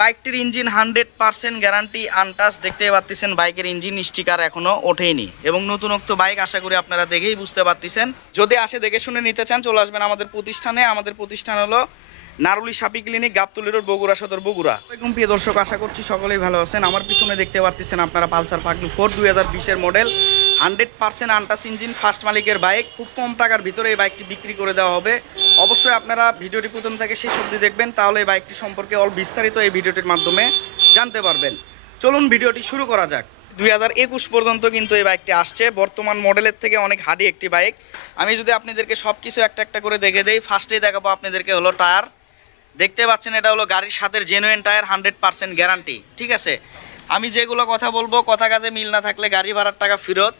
বাইকটির engine 100% guarantee untouch. দেখতে পাচ্ছেন বাইকের ইঞ্জিন স্টিকার এখনো ওঠেনি এবং নতুনত্ব বাইক আশা করি আপনারা দেখেই বুঝতে পারতেছেন। যদি আসে দেখে শুনে নিতে চান চলে আসবেন আমাদের প্রতিষ্ঠানে। আমাদের প্রতিষ্ঠান হলো নারুলি সাপি ক্লিনিক, গাবতলী রোড, বগুড়া সদর, বগুড়া। আসসালামু প্রিয় দর্শক, আশা করছি সকলেই ভালো আছেন। আমার পিছনে দেখতে পাচ্ছেন আপনারা পালসার পাগনি 4 2020 মডেল 100% আনটাচ ইঞ্জিন, ফার্স্ট মালিকের বাইক। খুব কম টাকার ভিতরে এই বাইকটি বিক্রি করে দেওয়া হবে। অবশ্যই আপনারা ভিডিওটি প্রথম থেকে শেষ অবধি দেখবেন, তাহলে এই বাইকটি সম্পর্কে বিস্তারিত এই ভিডিওটির মাধ্যমে জানতে পারবেন। চলুন ভিডিওটি শুরু করা যাক। 2021 পর্যন্ত কিন্তু এই বাইকটি আসছে। বর্তমান মডেলের থেকে অনেক হার্ডি একটি বাইক। আমি যদি আপনাদেরকে সব কিছু একটা একটা করে দেখে দেই, ফার্স্টেই দেখাবো আপনাদেরকে হলো টায়ার। দেখতে পাচ্ছেন এটা হলো গাড়ির সাথে জেনুইন টায়ার, 100% গ্যারান্টি। ঠিক আছে, আমি যেগুলো কথা বলবো কথা কাজে মিল না থাকলে গাড়ি ভাড়ার টাকা ফেরত।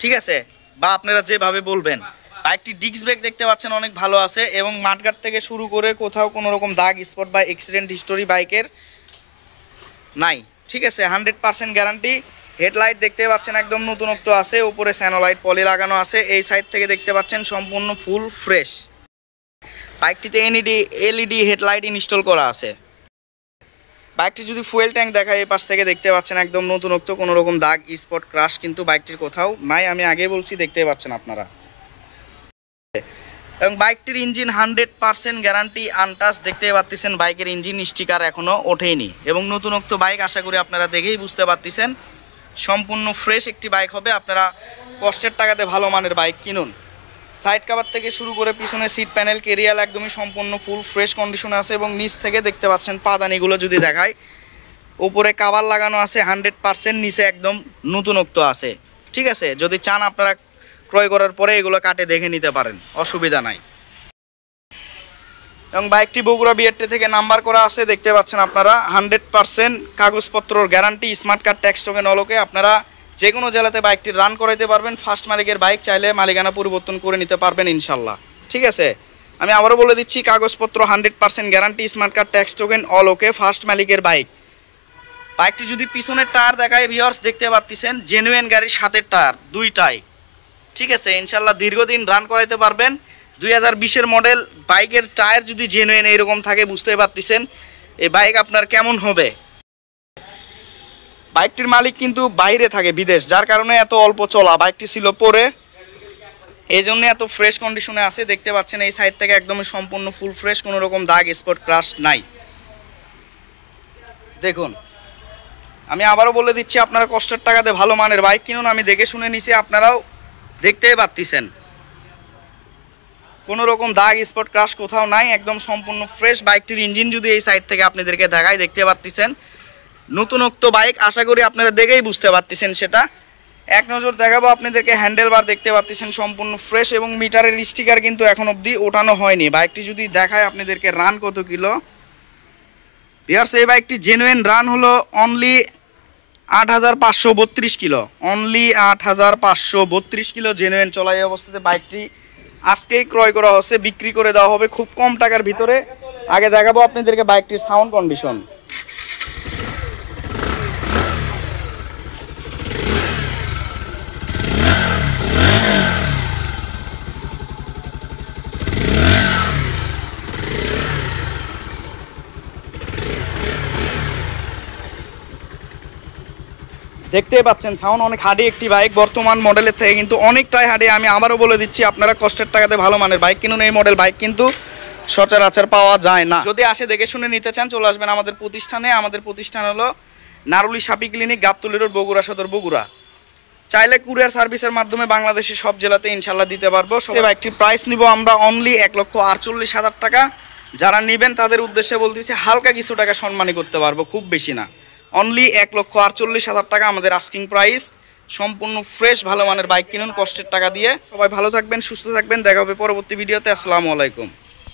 ঠিক আছে, বা আপনারা যেভাবে বলবেন। বাইকটি ডিস্ক ব্রেক দেখতে পাচ্ছেন অনেক ভালো আছে এবং মাঠঘাট থেকে শুরু করে কোথাও কোনো রকম দাগ স্পট বা অ্যাক্সিডেন্ট হিস্টোরি বাইকের নাই। ঠিক আছে, 100% গ্যারান্টি। হেডলাইট দেখতে পাচ্ছেন একদম নতুনত্ব আছে, উপরে স্যানোলাইট পলি লাগানো আছে। এই সাইড থেকে দেখতে পাচ্ছেন সম্পূর্ণ ফুল ফ্রেশ। বাইকটিতে এলইডি হেডলাইট ইনস্টল করা আছে। বাইকটি যদি ফুয়েল ট্যাঙ্ক দেখায়, এই পাশ থেকে দেখতে পাচ্ছেন একদম নতুনত্ব, কোনো রকম দাগ স্পট ক্রাশ কিন্তু বাইকটির কোথাও নাই। আমি আগে বলছি, দেখতে পাচ্ছেন আপনারা। এবং বাইকটির ইঞ্জিন 100% গ্যারান্টি আনটাচ। দেখতে পাচ্ছেন বাইকের ইঞ্জিন স্টিকার এখনও ওঠেনি এবং নতুনত্ব বাইক আশা করি আপনারা দেখেই বুঝতে পারতেছেন। সম্পূর্ণ ফ্রেশ একটি বাইক হবে। আপনারা কষ্টের টাকাতে ভালো মানের বাইক কিনুন। সাইড কাভার থেকে শুরু করে পিছনে সিট প্যানেল, কেরিয়াল একদমই সম্পূর্ণ ফুল ফ্রেশ কন্ডিশনে আছে এবং নিচ থেকে দেখতে পাচ্ছেন পাদানিগুলো যদি দেখায়, উপরে কাভার লাগানো আছে 100%, নিচে একদম নতুনত্ব আছে। ঠিক আছে, যদি চান আপনারা ক্রয় করার পরে এগুলো কাটে দেখে নিতে পারেন, অসুবিধা নাই। এবং বাইকটি বগুড়া বিআরটি থেকে নাম্বার করা আছে, দেখতে পাচ্ছেন আপনারা। 100% কাগজপত্রর guarantee, smart card, tax token all okay আপনারা যে কোনো জেলাতে বাইকটি রান করাইতে পারবেন। ফার্স্ট মালিকের বাইক, চাইলে মালিকানা পরিবর্তন করে নিতে পারবেন ইনশাল্লাহ। ঠিক আছে, আমি আবারও বলে দিচ্ছি, কাগজপত্র 100% guarantee, smart card, tax token all okay, first মালিকের বাইক। বাইকটি যদি পিছনের টায়ার দেখায় ভিউয়ার্স, দেখতে পাচ্ছেন জেনুইন গাড়ির সাথে টায়ার দুইটাই। ঠিক আছে, ইনশাল্লাহ দীর্ঘদিন রান করাইতে পারবেন। 2020 মডেল বাইকের টায়ার যদি জেনুইন এইরকম থাকে, বুঝতে পারতেছেন এই বাইক আপনার কেমন হবে। বাইকটির মালিক কিন্তু বাইরে থাকে, বিদেশ, যার কারণে এত অল্প চলা। বাইকটি ছিল পরে, এই জন্য এত ফ্রেশ কন্ডিশনে আছে। দেখতে পাচ্ছেন এই সাইড থেকে একদমই সম্পূর্ণ ফুল ফ্রেশ, কোনো রকম দাগ স্পট ক্রাশ নাই। দেখুন, আমি আবারও বলে দিচ্ছি, আপনারা কষ্টের টাকাতে ভালো মানের বাইক কিনুন। আমি দেখে শুনে নিছি, আপনারাও দেখতেই পাচ্ছেন কোনো রকম দাগ স্পট ক্রাশ কোথাও নাই, একদম সম্পূর্ণ ফ্রেশ। বাইকটির ইঞ্জিন যদি এই সাইড থেকে আপনাদেরকে দেখায়, দেখতে পাচ্ছেন নতুনত্ব বাইক। আশা করি আপনারা দেখেই বুঝতে পারতেছেন সেটা। এক নজর দেখাবো আপনাদেরকে। হ্যান্ডেল বার দেখতে পাচ্ছেন সম্পূর্ণ ফ্রেশ এবং মিটারের স্টিকার কিন্তু এখন অবধি ওঠানো হয়নি। বাইকটি যদি দেখায় আপনাদেরকে রান কত কিলো, ভিউয়ার্স এই বাইকটি জেনুইন রান হলো only 8532 kilo. Only 8532 kilo genuine চলা এই অবস্থাতে বাইকটি আজকেই ক্রয় করা হচ্ছে, বিক্রি করে দেওয়া হবে খুব কম টাকার ভিতরে। আগে দেখাবো আপনাদেরকে বাইকটির সাউন্ড কন্ডিশন। দেখতেই পাচ্ছেন সাউন্ড অনেক হার্ডি একটি বাইক। বর্তমান মডেলের থেকে কিন্তু অনেকটাই হার্ডি। আমি আবারও বলে দিচ্ছি, আপনারা কষ্টের টাকাতে ভালো মানের বাইক কিনুন। এই মডেল বাইক কিন্তু সচরাচর পাওয়া যায় না। যদি আসে দেখে শুনে নিতে চান চলে আসবেন আমাদের প্রতিষ্ঠানে। আমাদের প্রতিষ্ঠান হলো নারুলি সাপি ক্লিনিক, গাবতলী রোড, বগুড়া সদর, বগুড়া। চাইলে কুরিয়ার সার্ভিসের মাধ্যমে বাংলাদেশের সব জেলাতে ইনশাল্লাহ দিতে পারবো। সেই বাইকটির প্রাইস নিব আমরা অনলি 1,48,000 টাকা। যারা নেবেন তাদের উদ্দেশ্যে বলতেছি, হালকা কিছু টাকা সম্মানী করতে পারবো, খুব বেশি না। অনলি 1,48,000 টাকা আমাদের আস্কিং প্রাইস। সম্পূর্ণ ফ্রেশ ভালো মানের বাইক কিনুন কষ্টের টাকা দিয়ে। সবাই ভালো থাকবেন, সুস্থ থাকবেন, দেখা হবে পরবর্তী ভিডিওতে। আসসালামু আলাইকুম।